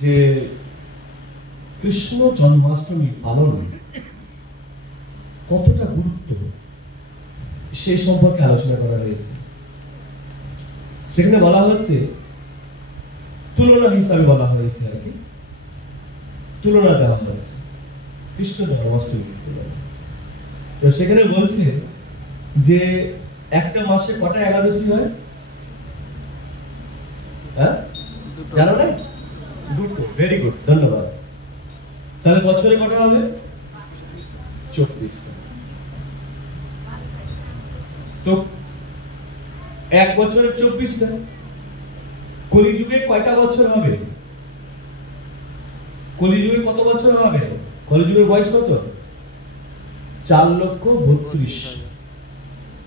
যে কৃষ্ণ জন্মাষ্টমী পালন কতটা গুরুত্ব সেই সম্পর্কে আলোচনা করা হয়েছে। সেখানে বলা হচ্ছে, তুলনা হিসাবে বলা হয়েছে আর কি, তুলনা দেওয়া হয়েছে কৃষ্ণ জন্মাষ্টমী। তো সেখানে বলছে যে একটা মাসে কটা একাদশী হয়? হ্যাঁ, জানো না? দুটো। ভেরি গুড, ধন্যবাদ। তাহলে বছরে কটা হবে? 24টা। তো এক বছরে 24টা। কলিযুগে কয়টা বছর হবে? কলিযুগে কত বছর হবে? কলিযুগের বয়স কত? 4,32,000।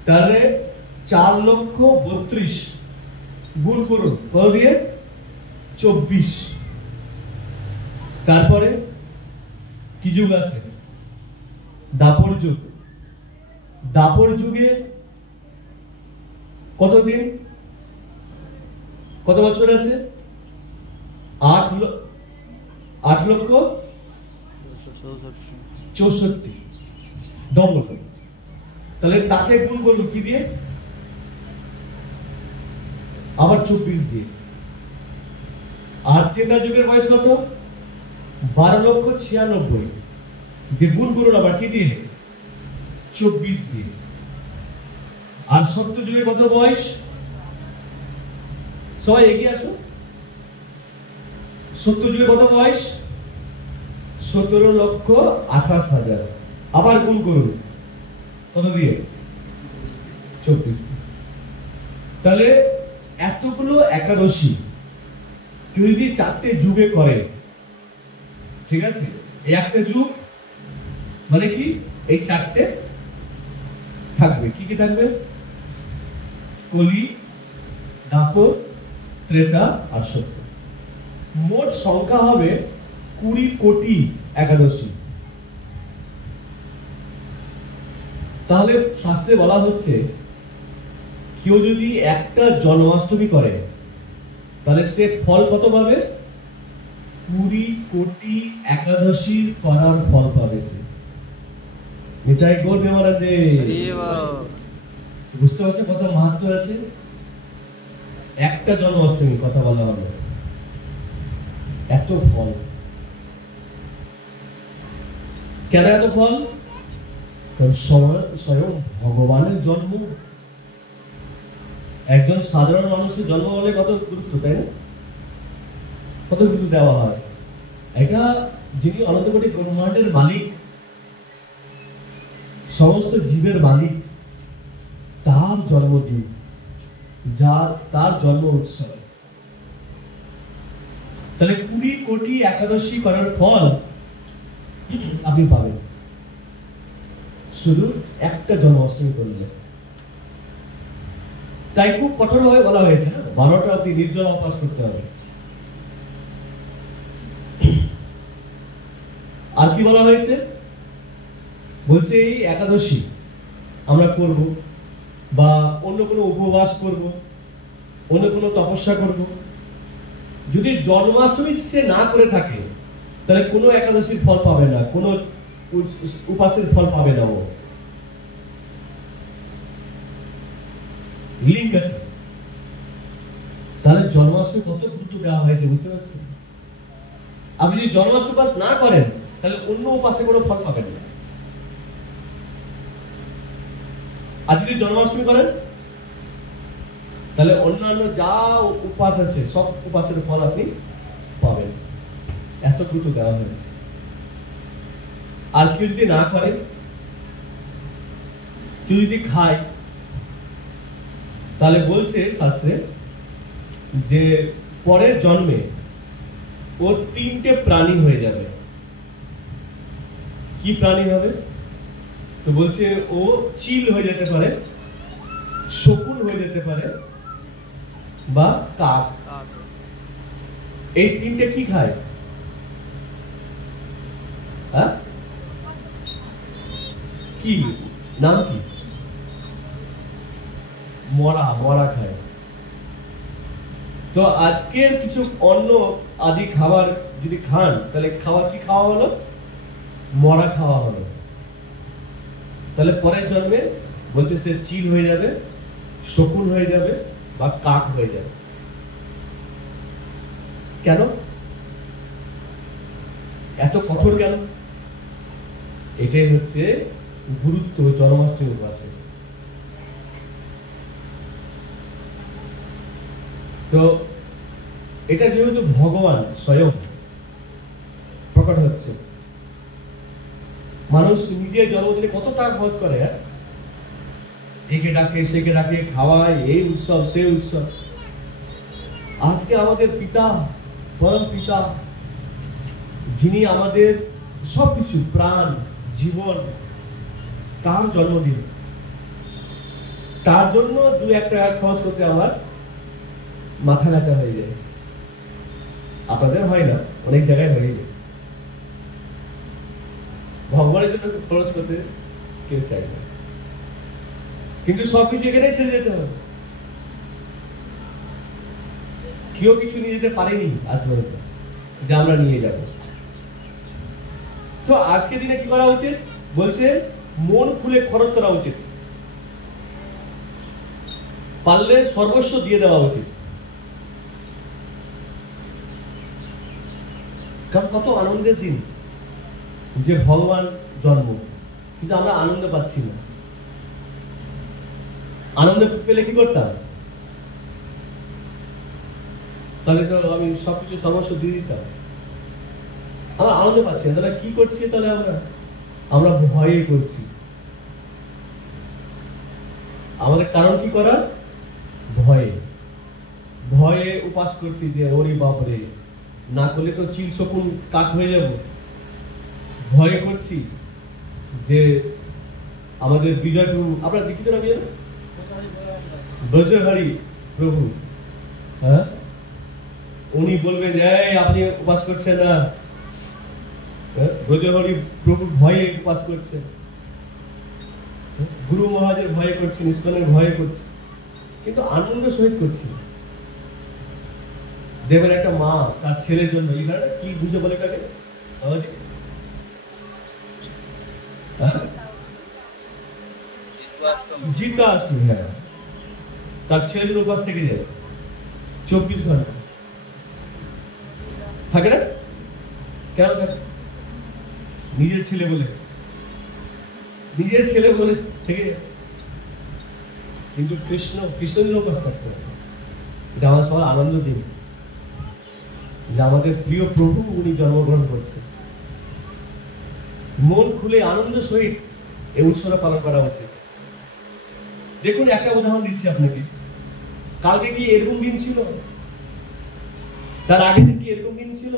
তাহলে 4,32,000 গুণ করুন কত দিয়ে? 24। তারপরে কি যুগ আছে? দাপর যুগ। দাপর যুগে কত দিন, কত বছর আছে? 8,64,000। ডবল। তাহলে তাকে গুণ করলো কি দিয়ে? আবার 24 দিয়ে। আর ত্রেতা যুগের বয়স কত? 12,96,000 দিয়ে গুণ করুন আবার কি দিয়ে? 24 দিয়ে। আর সত্য যুগের কত বয়স? সবাই এগিয়ে আসো। সত্য যুগের কত বয়স? 17,28,000। আবার গুণ করুন কত দিয়ে? 24 দিয়ে। তাহলে এতগুলো একাদশী কেউ যদি 4টে যুগে করে, ঠিক আছে, এই একটা যুগ মানে কি? এই 4টে থাকবে। কি কি থাকবে? কলি, দাপর, ত্রেতা আর সত্য। মোট সংখ্যা হবে 20 কোটি একাদশী। তাহলে শাস্ত্রে বলা হচ্ছে, কেউ যদি একটা জন্মাষ্টমী করে তাহলে সে ফল কত পাবে? 20 কোটি একাদশীর করার ফল পাবে সে। নিতাই গৌর প্রেমানন্দে। বুঝতে পারছো কত মাহাত্ম্য আছে? একটা জন্মাষ্টমী কথা বলা হবে, এত ফল। কেন এত ফল? কারণ স্বয়ং ভগবানের জন্ম। একজন সাধারণ মানুষের জন্ম হলে কত গুরুত্ব, তাই না? কত গুরুত্ব দেওয়া হয়। এটা যিনি অনন্ত কোটি ব্রহ্মাণ্ডের মালিক, সমস্ত জীবের মালিক, তার জন্মদিন, তার জন্ম উৎসব। তাহলে 20 কোটি একাদশী করার ফল আপনি পাবেন শুধু একটা জন্মাষ্টমী করলে। তাই খুব কঠোর ভাবে বলা হয়েছে না, 12টা অবধি নির্জলা উপবাস করতে হবে। আর কি বলা হয়েছে? বলছে এই একাদশী আমরা করব, বা অন্য কোনো উপবাস করব, অন্য কোনো তপস্যা করব, যদি জন্মাষ্টমী সে না করে থাকে তাহলে কোনো একাদশীর ফল পাবে না, কোনো উপাসের ফল পাবে না। ও লিঙ্ক আছে। তাহলে জন্মাষ্টমী কত গুরুত্ব দেওয়া হয়েছে, বুঝতে পারছেন? আপনি যদি জন্মাষ্টমী উপাস না করেন তাহলে অন্য উপাসে কোনো ফল পাবেন না। আর যদি জন্মাষ্টমী করেন তাহলে অন্যান্য যা উপাস আছে সব উপাসের ফল আপনি পাবেন। এত গুরুত্ব দেওয়া হয়েছে। আর কেউ যদি না করে, কেউ যদি খায়, তাহলে বলছে শাস্ত্রে যে পরের জন্মে ও 3টে প্রাণী হয়ে যাবে। কি প্রাণী হবে? তো বলছে ও চিল হয়ে যেতে পারে, শকুন হয়ে যেতে পারে, বা কাক। এই 3টে কি খায়? হ্যাঁ, কি নাম? কি? মরা খায়। তো আজকের কিছু অন্ন আদি খাবার যদি খান, তাহলে খাওয়া কি খাওয়া হলো? মরা খাওয়া হলো। তাহলে পরের জন্মে বলছে সে চিল হয়ে যাবে, শকুন হয়ে যাবে, বা কাক হয়ে যাবে। কেন এত কঠোর কেন? এটাই হচ্ছে গুরুত্ব জন্মাষ্টমী উপবাসে। তো এটা যেহেতু ভগবান স্বয়ং প্রকট হচ্ছে, মানুষ নিজের জন্মদিনে কত টাকা খরচ করে, একে ডাকে সেকে ডাকে, খাওয়ায়, এই উৎসব সেই উৎসব। আজকে আমাদের পিতা, পরম পিতা, যিনি আমাদের সবকিছু, প্রাণ, জীবন, তার জন্মদিন, তার জন্য 2-1 টাকা খরচ করতে আমার মাথা ব্যথা হয়ে যায়। আপনাদের হয় না? অনেক জায়গায় হয়ে যায়। ভগবানের জন্য খরচ করতে কেউ চায় না, কিন্তু সবকিছু এখানে ছেড়ে যেতে হবে। কেউ কিছু নিয়ে যেতে পারেনি আজ পর্যন্ত যে আমরা নিয়ে যাব। তো আজকে দিনে কি করা উচিত? বলছে মন খুলে খরচ করা উচিত, পারলে সর্বস্ব দিয়ে দেওয়া উচিত। কারণ কত আনন্দের দিন যে ভগবান জন্ম, কিন্তু আমরা আনন্দ পাচ্ছি না। আনন্দ পেলে কি করতাম? তাহলে তো আমি সবকিছু সর্বস্ব দিয়ে দিতাম। আমরা আনন্দ পাচ্ছি না, তাহলে কি করছি? তাহলে আমরা ভয়ে করছি। আমাদের কারণ কি করার? ভয়ে ভয়ে উপাস করছি যে ওরে বাপরে, না করলে তো চিল শকুন কাক হয়ে যাব। ভয়ে করছি যে আমাদের বিজয় প্রভু, আপনারা দেখিত না বিজয় ব্রজহরি প্রভু, হ্যাঁ, উনি বলবেন যে আপনি উপাস করছেন না। ব্রজহরি প্রভু ভয়ে উপাস করছে, গুরু মহারাজের ভয়ে করছেন, ইস্কনের ভয়ে করছে, কিন্তু আনন্দ সহিত করছি। দেবের একটা মা তার ছেলের জন্য এখানে কি বুঝে বলে কাকে জিতাষ্টমী, হ্যাঁ, তার ছেলের জন্য উপাস থেকে যায় 24 ঘন্টা থাকে না। কেন থাকছে? নিজের ছেলে বলে, নিজের ছেলে বলে থেকে যাচ্ছে। কিন্তু কৃষ্ণের উপাস থাকতে হবে। এটা আমার সবার আনন্দ দিন যে আমাদের প্রিয় প্রভু উনি জন্মগ্রহণ করছে। মন খুলে আনন্দ সহিত এই উৎসবটা পালন করা উচিত। দেখুন, একটা উদাহরণ দিচ্ছি আপনাকে। কালকে কি এরকম দিন ছিল? তার আগে কি এরকম দিন ছিল?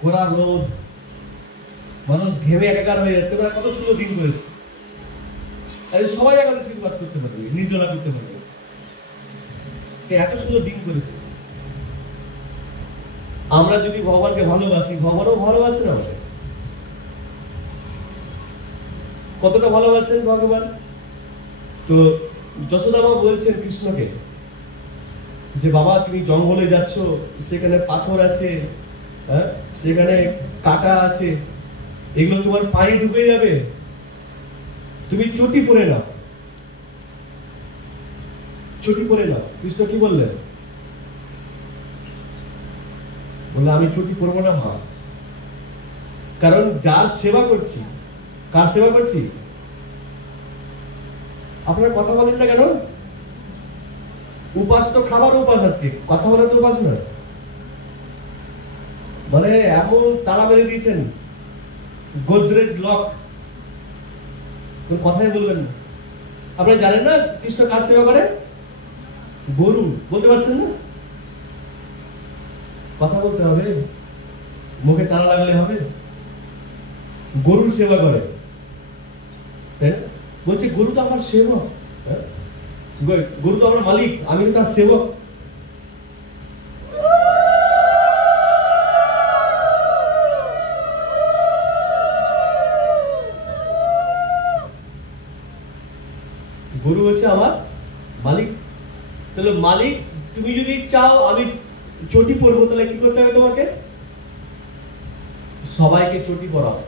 কড়া রোদ, মানুষ ঘেমে একাকার হয়ে যাচ্ছে। কত সুন্দর দিন করেছে। সবাই একাদশী উপবাস করতে পারবে, নির্জলা করতে পারবে, এত সুন্দর দিন করেছে। আমরা যদি ভগবানকে ভালোবাসি, ভগবানও ভালোবাসেন আমাদের। কতটা ভালোবাসেন ভগবান? তো যশোদা মা বলছেন কৃষ্ণকে যে বাবা তুমি জঙ্গলে যাচ্ছ, সেখানে পাথর আছে, সেখানে কাটা আছে, এগুলো তোমার পায়ে ডুবে যাবে, তুমি চটি পরে নাও, চটি পরে নাও। কৃষ্ণ কি বললেন? বললে আমি চটি পরবো না মা, কারণ যার সেবা করছি, কার সেবা করছি? আপনারা কথা বলেন না কেন? উপাস তো খাবার উপাস, আজকে কথা বলে তো উপাস না। মানে এমন তালা মেরে দিয়েছেন, গোদরেজ লক, কথাই বলবেন না। আপনারা জানেন না কৃষ্ণ কার সেবা করে? গরু। বলতে পারছেন না? কথা বলতে হবে, মুখে তালা লাগলে হবে? গরুর সেবা করে, তাই না? বলছে গরু তো আমার সেবক, গরু তো আমার মালিক, আমি তো তার সেবক। গরু হচ্ছে আমার মালিক। তাহলে মালিক তুমি যদি চাও আমি চটি পরবো, তাহলে কি করতে হবে তোমাকে? সবাইকে চটি পরাও।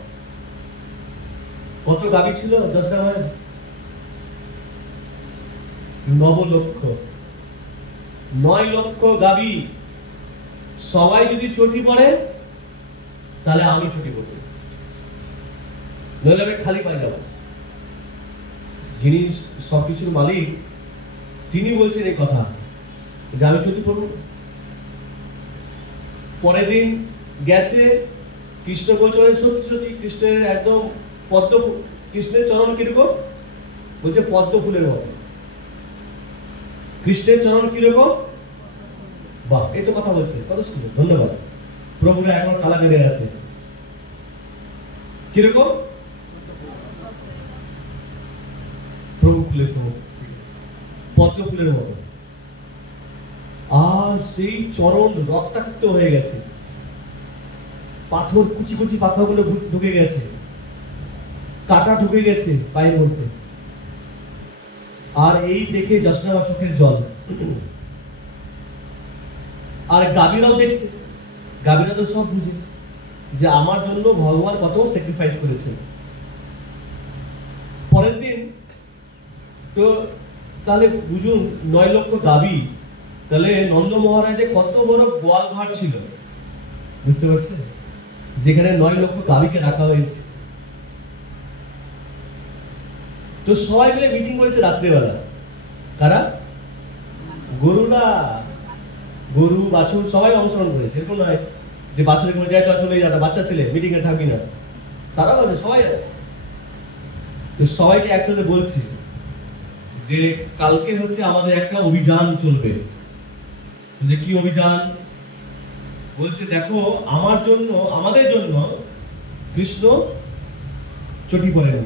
কত গাভী ছিল? 10টা হয় 9 লক্ষ, 9 লক্ষ গাভী। সবাই যদি চটি পরে তাহলে আমি চটি পরবো, নইলে আমি খালি পায়ে যাবো। যিনি সবকিছুর মালিক তিনি বলছেন এই কথা যে আমি চটি পরবো। পরের দিন গেছে, কৃষ্ণ বলছে সত্যি সত্যি কৃষ্ণের একদম পদ্ম, কৃষ্ণের চরণ কিরকম? বলছে পদ্ম ফুলের মতো। কৃষ্ণের চরণ কিরকম? বাহ, এই তো কথা বলছে, কত সুন্দর, ধন্যবাদ। প্রভুরা এখন কালা মেরে আছে। কিরকম? প্রভু খুলেছে পদ্ম ফুলের মতো। আর সেই চরণ রক্তাক্ত হয়ে গেছে, পাথর, কুচি কুচি পাথরগুলো ঢুকে গেছে, কাটা ঢুকে গেছে পায়ের মধ্যে। আর এই দেখে যশোদার চোখের জল। আর গাভীরাও দেখছে, গাভীরা তো সব বুঝে যে আমার জন্য ভগবান কত স্যাক্রিফাইস করেছে। পরের দিন তো তাহলে বুঝুন 9 লক্ষ গাভী, তাহলে নন্দ মহারাজের কত বড় গোয়াল ঘর ছিল, বুঝতে পারছেন? যেখানে 9 লক্ষ গাভীকে রাখা হয়েছে। তো সবাই মিলে মিটিং করেছে রাত্রিবেলা। কারা? গরুরা, গরু বাছুর সবাই অংশগ্রহণ করেছে। এরকম নয় যে বাছুরে করে যায় চলে যাতা, বাচ্চা ছেলে মিটিং এ থাকবি না, তারা বলছে সবাই আছে। তো সবাইকে একসাথে বলছে যে কালকে হচ্ছে আমাদের একটা অভিযান চলবে। যে কি অভিযান? বলছে দেখো আমার জন্য, আমাদের জন্য কৃষ্ণ চটি পরেন,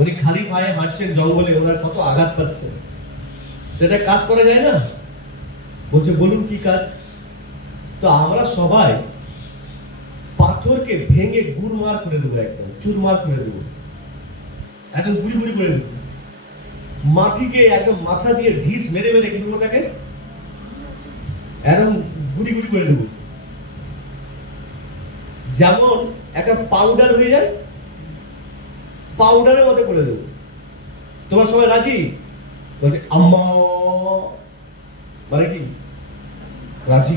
উনি খালি পায়ে হাঁটছেন জঙ্গলে, ওনার কত আঘাত পাচ্ছে, এটা কাজ করা যায় না? বলছে বলুন কি কাজ? তো আমরা সবাই পাথরকে ভেঙে গুড়মার করে দেবো, একদম চুরমার করে দেবো, একদম গুড়ি গুড়ি করে দেবো। মাটিকে একদম মাথা দিয়ে ঢিস মেরে মেরে কি দেবো, তাকে একদম গুড়ি গুড়ি করে দেবো। যেমন একটা পাউডার হয়ে যায়, পাউডারের মতো করে দেবো। তোমরা সবাই রাজি? বলছে আম্মা, মানে কি রাজি?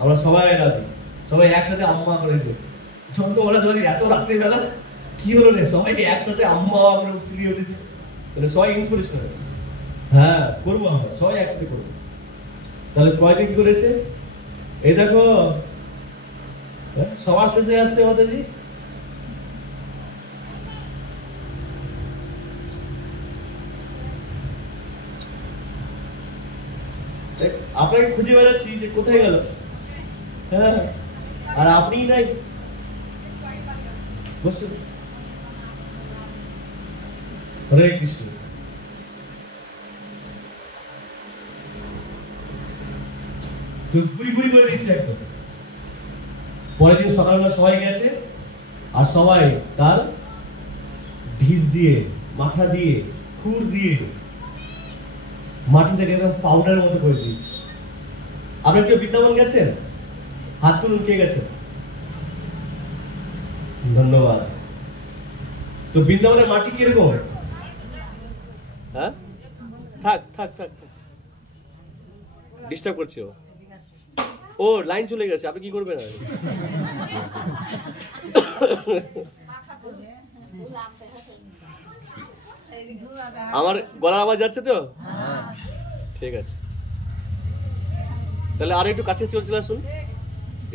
আমরা সবাই রাজি, সবাই একসাথে আম্মা করেছে। এত রাত্রিবেলা কি হলো রে, সবাইকে একসাথে আম্মা করে উঠে উঠেছে, সবাই ইন্সপিরেশন। হ্যাঁ করবো, আমরা সবাই একসাথে করবো। তাহলে কয়দিন কি করেছে? এই দেখো সবার শেষে আসছে মাতাজি। আপনাকে খুঁজে বেড়াচ্ছি যে কোথায় গেল। হ্যাঁ, আর আপনি নাই, বসুন। হরে কৃষ্ণ। ঘুরি ঘুরি করে দিচ্ছে একদম। পরের দিন সকালবেলা সবাই গেছে, আর সবাই তার ঢিস দিয়ে, মাথা দিয়ে, খুর দিয়ে মাটিটাকে একদম পাউডারের মতো করে দিয়েছে। আপনার কেউ বৃন্দাবন গেছেন? হাত তুলুন, কে গেছেন? ধন্যবাদ। তো বৃন্দাবনের মাটি কিরকম? হ্যাঁ, থাক থাক থাক, ডিস্টার্ব করছে ও। ও লাইন চলে গেছে, আপনি কি করবেন? আমার গলার আওয়াজ যাচ্ছে তো? ঠিক আছে, তাহলে আরো একটু কাছে চলে আসুন,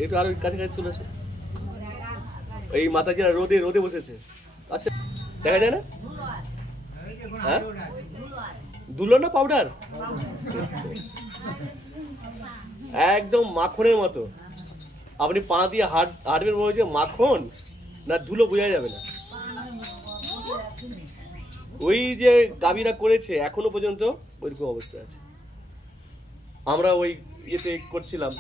একটু আরো কাছে কাছে চলে আসুন। এই মাতাজিরা রোদে রোদে বসেছে, আচ্ছা দেখা যায় না? হ্যাঁ, দুলো না পাউডার, একদম মাখনের মতো। আপনি পা দিয়ে হাঁটবেন, বলছে মাখন না ধুলো বোঝা যাবে না। ওই যে গাভীরা করেছে এখনো পর্যন্ত ওইরকম অবস্থা আছে। আমরা ওই ইয়েতে করছিলাম,